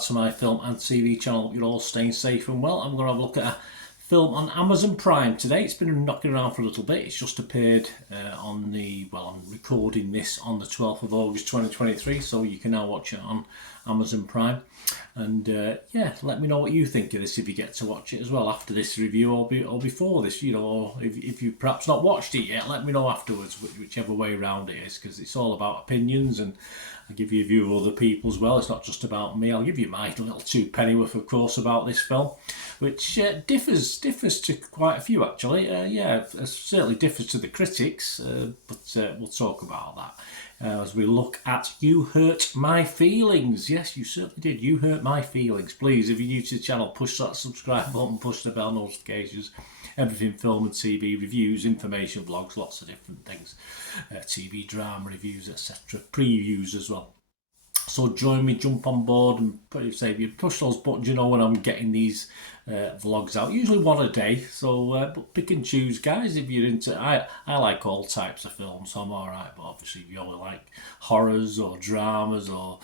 back to my film and TV channel. You're all staying safe and well. I'm going to have a look at a film on Amazon Prime today. It's been knocking around for a little bit. It's just appeared I'm recording this on the 12th of August 2023, so you can now watch it on Amazon Prime. And yeah, let me know what you think of this if you get to watch it as well after this review or before this, you know, or if you perhaps not watched it yet, let me know afterwards, whichever way around it is, because it's all about opinions, and I'll give you a view of other people as well. It's not just about me. I'll give you my little two pennyworth, of course, about this film, which differs to quite a few actually. Yeah, it certainly differs to the critics, but we'll talk about that as we look at You Hurt My Feelings. Yes, you certainly did. You Hurt My Feelings. Please, if you're new to the channel, push that subscribe button, push the bell notifications. Everything film and TV reviews, information vlogs, lots of different things. TV drama reviews, etc. Previews as well. So join me, jump on board, and say if you push those buttons, you know when I'm getting these vlogs out. Usually one a day, so but pick and choose, guys. If you're into, I like all types of films, so I'm all right. But obviously, if you only like horrors or dramas or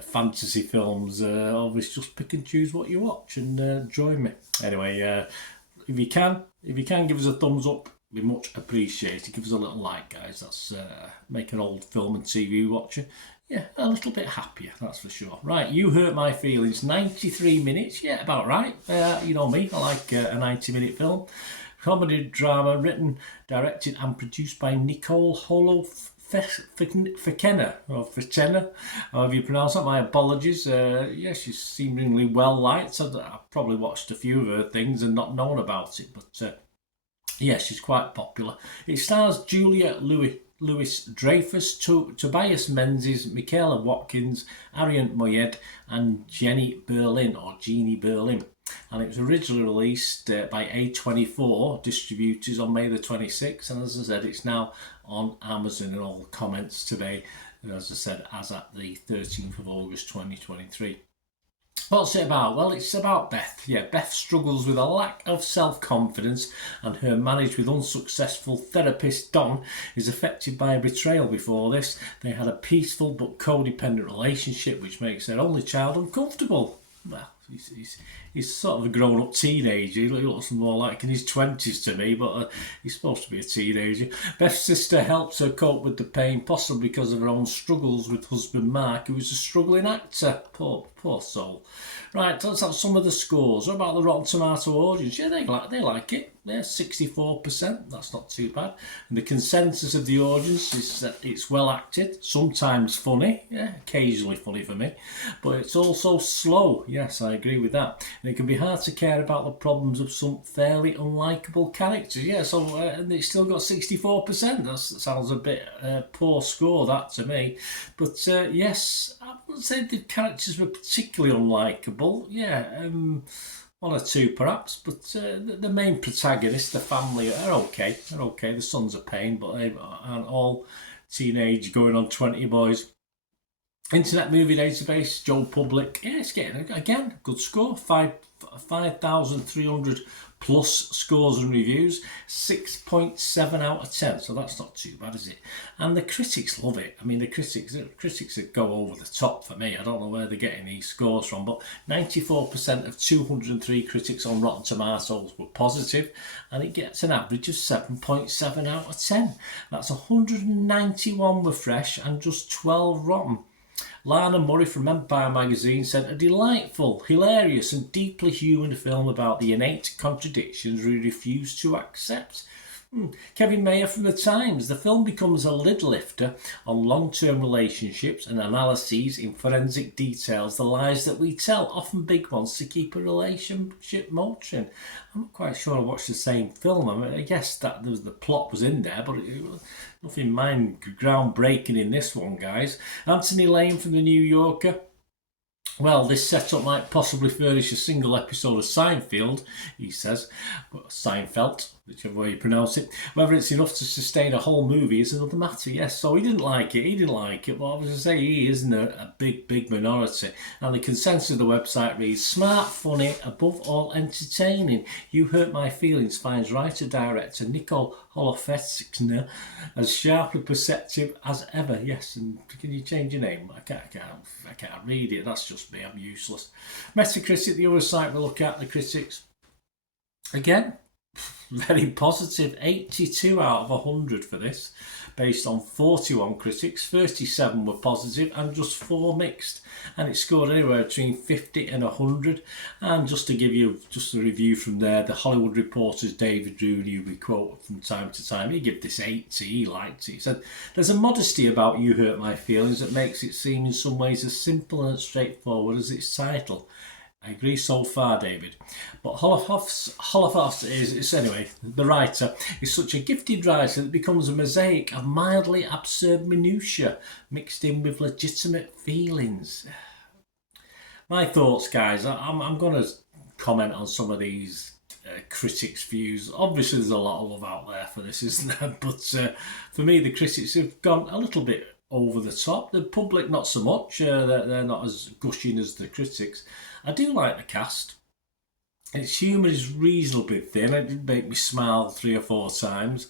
fantasy films, obviously just pick and choose what you watch and join me. Anyway, if you can give us a thumbs up, be much appreciated. Give us a little like, guys. That's make an old film and TV watcher, yeah, a little bit happier, that's for sure. Right, You Hurt My Feelings, 93 minutes, yeah, about right. You know me, I like a 90-minute film. Comedy drama written, directed and produced by Nicole Fekena, or Fekena, however you pronounce that, my apologies. Yeah, she's seemingly well liked. I've probably watched a few of her things and not known about it, but yeah, she's quite popular. It stars Julia Louis-Dreyfus, Tobias Menzies, Michaela Watkins, Arian Moyed, and Jeannie Berlin. And it was originally released by A24 distributors on May the 26th, and as I said, it's now on Amazon in all the comments today, as I said, as at the 13th of August 2023. What's it about? Well, it's about Beth. Yeah, Beth struggles with a lack of self-confidence, and her marriage with unsuccessful therapist Don is affected by a betrayal. Before this, they had a peaceful but codependent relationship, which makes their only child uncomfortable. Well, he's sort of a grown-up teenager. He looks more like in his 20s to me, but he's supposed to be a teenager. Beth's sister helps her cope with the pain, possibly because of her own struggles with husband Mark, who is a struggling actor. Poor soul. Right, let's have some of the scores. What about the Rotten Tomato audience? Yeah, they like it. Yeah, 64%. That's not too bad. And the consensus of the audience is that it's well acted, sometimes funny. Yeah, occasionally funny for me. But it's also slow. Yes, I agree with that. And it can be hard to care about the problems of some fairly unlikable characters. Yeah, so and it's still got 64%. That sounds a bit poor score, that, to me. But yes, I wouldn't say the characters were particularly unlikable. Yeah, one or two perhaps, but the main protagonists, the family, are okay. They're okay. The son's a pain, but they aren't all teenage going on 20 boys. Internet Movie Database, Joe Public, yeah, it's getting, again, good score, 5,300 plus scores and reviews, 6.7 out of 10, so that's not too bad, is it? And the critics love it. I mean, the critics that go over the top for me. I don't know where they're getting these scores from, but 94% of 203 critics on Rotten Tomatoes were positive, and it gets an average of 7.7 out of 10. That's 191 were fresh and just 12 rotten. Lana Murray from Empire magazine said, a delightful, hilarious and deeply human film about the innate contradictions we refuse to accept. Kevin Mayer from The Times, the film becomes a lid lifter on long-term relationships and analyses in forensic details the lies that we tell, often big ones, to keep a relationship motoring. I'm not quite sure I watched the same film. I mean, I guess that the plot was in there, but nothing mind groundbreaking in this one, guys. Anthony Lane from The New Yorker. Well, this setup might possibly furnish a single episode of Seinfeld, he says. Seinfeld, whichever way you pronounce it. Whether it's enough to sustain a whole movie is another matter. Yes, so he didn't like it. But I was going to say, he isn't a big minority. And the consensus of the website reads, smart, funny, above all entertaining. You Hurt My Feelings finds writer-director Nicole Holofetskner as sharply perceptive as ever. Yes, and can you change your name? I can't read it. That's just me. I'm useless. Metacritic, the other site we look at, the critics. Again, very positive. 82 out of 100 for this, based on 41 critics. 37 were positive and just 4 mixed. And it scored anywhere between 50 and 100. And just to give you just a review from there, the Hollywood Reporter's David Rooney, who we quote from time to time, he gave this 80. He liked it. He said, there's a modesty about You Hurt My Feelings that makes it seem in some ways as simple and straightforward as its title. I agree so far, David. But Holofast is anyway, the writer, is such a gifted writer that becomes a mosaic of mildly absurd minutiae mixed in with legitimate feelings. My thoughts, guys, I'm going to comment on some of these critics' views. Obviously, there's a lot of love out there for this, isn't there? But for me, the critics have gone a little bit over the top. The public, not so much. They're not as gushing as the critics. I do like the cast. Its humour is reasonably thin. It did make me smile 3 or 4 times.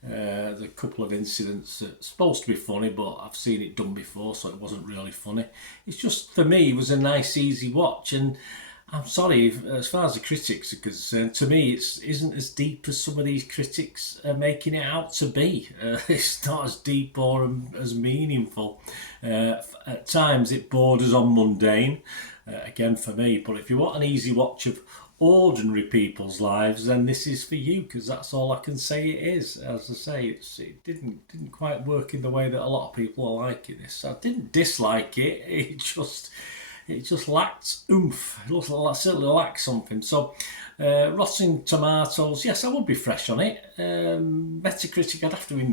There's a couple of incidents that's supposed to be funny, but I've seen it done before, so it wasn't really funny. It's just, for me, it was a nice, easy watch. And I'm sorry, as far as the critics are concerned, to me, it isn't as deep as some of these critics are making it out to be. It's not as deep or as meaningful. At times, it borders on mundane. Again, for me, but if you want an easy watch of ordinary people's lives, then this is for you, because that's all I can say it is. As I say, it didn't quite work in the way that a lot of people are liking this. I didn't dislike it. It just lacked oomph. It certainly lacked something. So, Rotten Tomatoes, yes, I would be fresh on it. Metacritic, I'd have to be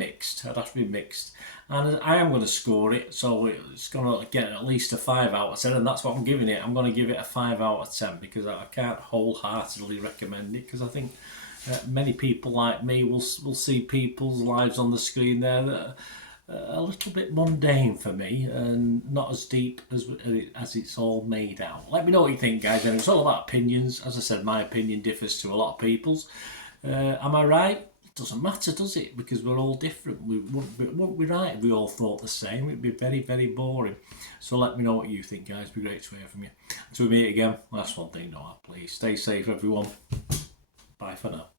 mixed. And I am going to score it, so it's going to get at least a 5 out of 10, and that's what I'm giving it. I'm going to give it a 5 out of 10 because I can't wholeheartedly recommend it, because I think many people like me will see people's lives on the screen there that are a little bit mundane for me and not as deep as it's all made out. Let me know what you think, guys. And it's all about opinions. As I said, my opinion differs to a lot of people's. Am I right? Doesn't matter, does it? Because we're all different. We wouldn't be right if we all thought the same. It'd be very, very boring. So let me know what you think, guys. It'd be great to hear from you. Until we meet again, last one thing, please stay safe, everyone. Bye for now.